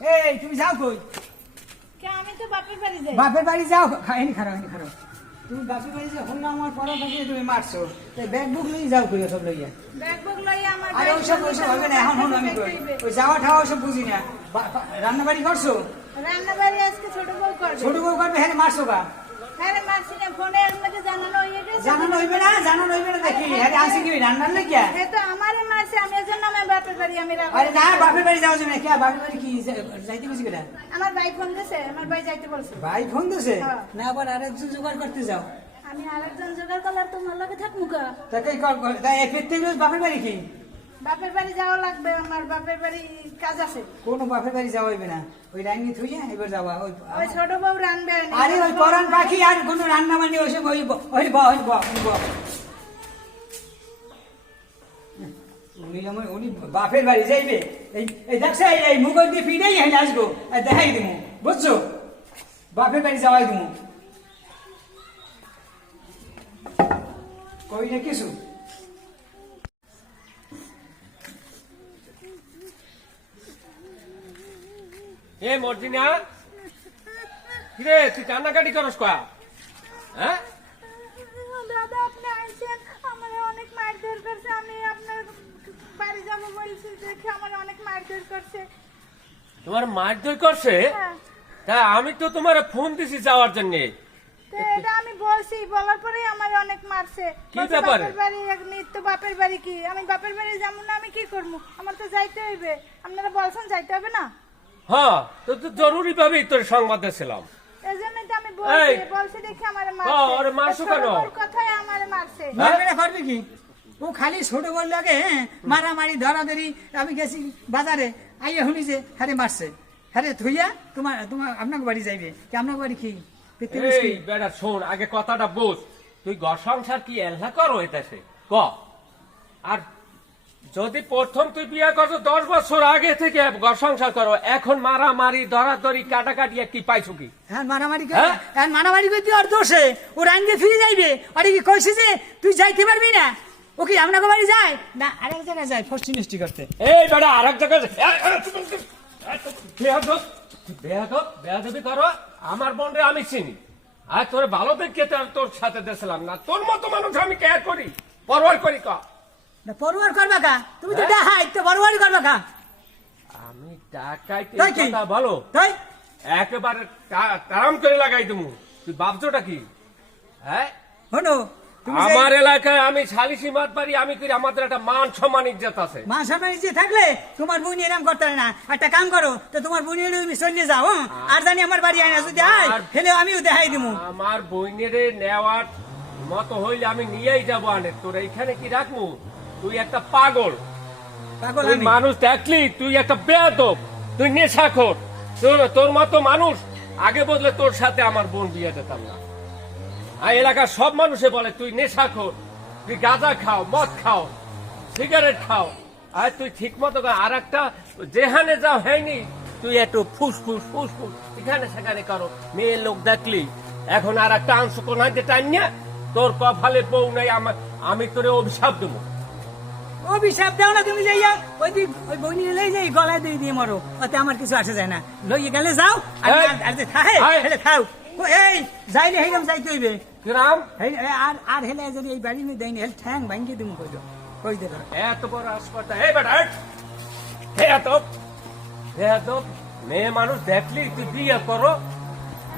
এই তুমি যাও কই? কে আমি তো বাপের বাড়ি যাই। বাপের বাড়ি যাও, এনি খারাপ। তুমি বাপের বাড়ি যাও, না আমার পড়া থেকে তুমি মারছো, তাই ব্যাগ বুক লই যাও কই সব লইয়া। ব্যাগ বুক লই আমার আরে ওইসব হবে না, এখন আমি কই ওই যাওয়া ঠাওয়া সব বুঝি না। রান্না বাড়ি করছো? রান্না বাড়ি আজকে ছোট বউ করবে। ছোট বউ করবে, হ্যাঁ মারছো বা? হ্যাঁ রে মারছি না, ফোনের মধ্যে জানানো হয়ে গেছে। জানানো হইবে না, জানানো হইবে না দেখি। হ্যাঁ আসি কি রান্নার লাগিয়া? হ্যাঁ তো আমারে মারছে, আমি এজন্য আমার বাপের বাড়ি আমি রাখবো। আরে না, বাপের বাড়ি যাওয়া যাবে না। কে বাপের বাড়ি কি যাইতে বসে কেনা? আমার ভাই ফোন দিছে, আমার ভাই যাইতে বলছে। ভাই ফোন দিছে? হ্যাঁ। না আবার আরেকজন জোগাড় করতে যাও। আমি আরেকজন জোগাড় করলে আর তোমার লগে থাকবো কা? তাকে তাই ফিরতে বাপের বাড়ি কি? বাপের বাড়ি যাওয়া লাগবে, আমার বাপের বাড়ি কাজ আছে। কোনো বাপের বাড়ি যাওয়া হইবে না, ওই রান্নি থুইয়া এবার যাওয়া। ওই ছোট বউ রানবে। আরে ওই পরান পাখি আর কোনো রান্না বান্নি ওইসব উনি বাপের বাড়ি যাইবে। এই দেখছে এই মুগল দিয়ে ফিরেই হেলে আসবো, দেখাই দিব, বুঝছো? বাপের বাড়ি যাওয়াই দিব কই না কিছু। এ মর্জিনা, কিরে তুই কান্নাকাটি করস কয়া? হ্যাঁ দাদা আপনি আইছেন, আমার অনেক মারধর করছে। আমি আপনার বাড়ি যাবো বলছি, দেখে আমার অনেক মারধর করছে। তোমার মারধর করছে? হ্যাঁ। তা আমি তো তোমার ফোন দিছি যাওয়ার জন্য। তো এটা আমি বলছি, বলার পরেই আমার অনেক মারছে। কি বলছে, ব্যাপারে? বাপের বাড়ি তো বাপের বাড়ি কি? আমি বাপের বাড়ি যাবো না, আমি কি করবো? আমার তো যাইতে হইবে। আপনারা বলছেন যাইতে হবে না? হ্যাঁ তো জরুরি ভাবেই তোর সংবাদ দিয়েছিলাম। এই জন্যই তো আমি এই, বলছি দেখে আমার ওরে মারছো কেন? কথাই আমার মারছে। মারবে না, করবে কি? ও খালি ছোট বল লাগে, হ্যাঁ মারামারি ধরাধরি। আমি গেছি বাজারে, আইয়া শুনি যে হ্যারে মারছে, হ্যারে থইয়া তোমার তোমার আপনাকে বাড়ি যাইবে কি? আপনাকে বাড়ি কি? এই বেটা শোন, আগে কথাটা বোঝ। তুই ঘর সংসার কি এল্লা কর হইতেছে ক? আর যদি প্রথম তুই বিয়ে করছো 10 বছর আগে থেকে ঘর সংসার করো, এখন মারামারি ধরাধরি কাটাকাটি কি পাইছো কি? হ্যাঁ মারামারি হ্যাঁ? হ্যাঁ মারামারি করতে ওর দোষে ও রাঙ্গে ফিরে যাইবে। আরে কি কইছে যে তুই যাইতে পারবি না? ও কি আপনাকে বাড়ি যায় না আরেক জায়গায় যায় ফষ্টি নষ্টি করতে? এই বেটা আরেক জায়গায় বেয়াদবি করো। আমার বোনরে আমি চিনি, আর তোর ভালো দেখে তোর সাথে দেখছিলাম না। তোর মতো মানুষ আমি কেয়ার করি, পরোয়ার করি ক? না পরোয়ার করবা কা? তুমি তো হ্যাঁ? ডাহাই, তো পরোয়ারি করবা কা? আমি টাকাইতে তাই কি? কথা ভালো তাই একেবারে তারাম করে লাগাই তুমি। তুই ভাবছোটা কি? হ্যাঁ হনো তুমি আমার এলাকায় আমি সালিশি মাত পারি, আমি করি। আমাদের একটা মান সম্মান ইজ্জত আছে। মা সামনে যে থাকলে তোমার বোন এরম করতে হয় না। একটা কাম করো তো, তোমার বোন তুমি চলে যাও, হ্যাঁ? আর জানি আমার বাড়ি আয় না, যদি আয় ফেলে আমিও দেখাই দিব। আমার বইনেরে নেওয়ার মতো হইলে আমি নিয়েই যাবো। আনে তোর এইখানে কি রাখবো? তুই একটা পাগল। পাগল তুই আমি? মানুষ দেখলি তুই একটা বেয়াদব, তুই নেশাখোর। তোর মতো মানুষ আগে বদলে তোর সাথে আমার বোন বিয়ে দিতাম না। আর এলাকার সব মানুষে বলে তুই নেশাখোর, তুই গাঁজা খাও, মদ খাও, সিগারেট খাও। আর তুই ঠিক মতো আর একটা যেখানে যাও হয়নি, তুই একটু ফুসফুস ফুসফুস এখানে সেখানে করো। মেয়ে লোক দেখলি এখন আর একটা আংশ কোনাইতে টাইম না। তোর কপালে বউ নাই, আমি তোরে অভিশাপ দেবো। অভিশাপ দাও না তুমি, যাইয়া ওই বইনি লই যাই গলায় দিয়ে দিয়ে মরো, ওতে আমার কিছু আসে যায় না। লইয়ে গেলে যাও, আর যে থাহে হেলে খাও। এই যাইলে হেলাম যাইতে হইবে গ্রাম আর হেলে যদি এই বাড়ি নিয়ে দেয়নি, হেলে ঠ্যাং ভাঙ্গি তুমি কই দে। এত বড় হাসপাতাল, এই বেটা এত মেয়ে মানুষ দেখলি তুই বিয়ে করো।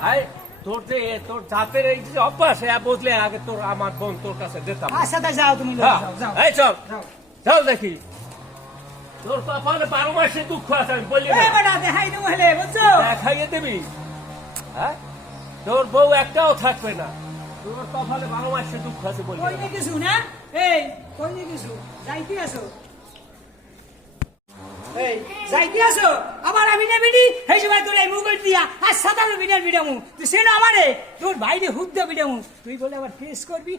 আয় তোর যে তোর জাতের এই যে অভ্যাস, বুঝলে আগে তোর আমার বোন তোর কাছে দিতাম। আচ্ছা তাই যাও তুমি, হ্যাঁ, যাও এই চল চল দেখি তোর কপালে 12 মাসে দুঃখ আছে, আমি বলি না। দেখাই দেবো হেলে, বুঝছো? দেখাইয়ে দিবি? হ্যাঁ, তোর বউ একটাও থাকবে না। তোর কপালে 12 মাসে দুঃখ আছে বলি। কই না কিছু না, এই কই না কিছু, যাইতে আসো। এই যাইতে আসো, আবার আমি না বিডি এই সময় তোর এই মুগল দিয়া আর সাধারণ বিনার বিডামু তুই সেন আমারে তোর বাইরে হুদ্দা বিডামু, তুই বলে আবার কেস করবি।